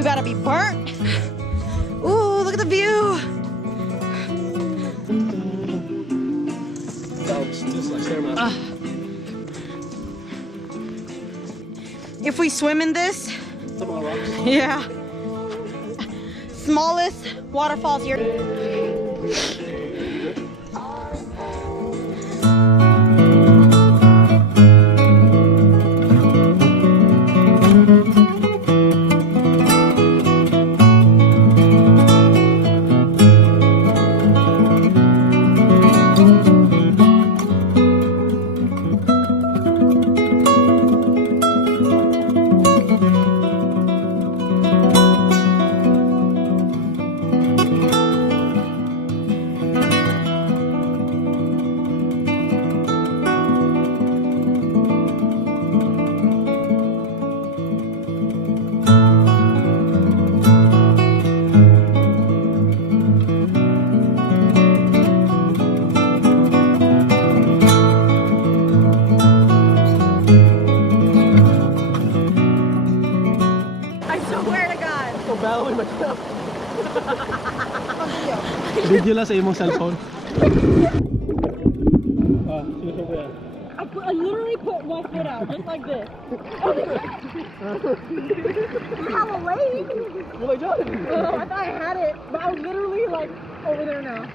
We about to be burnt. Ooh, look at the view. If we swim in this, yeah. Smallest waterfalls here. Video lang sa imong cellphone. I literally put my foot out just like this. How late? Oh my god! I thought I had it, but I was literally like over there now.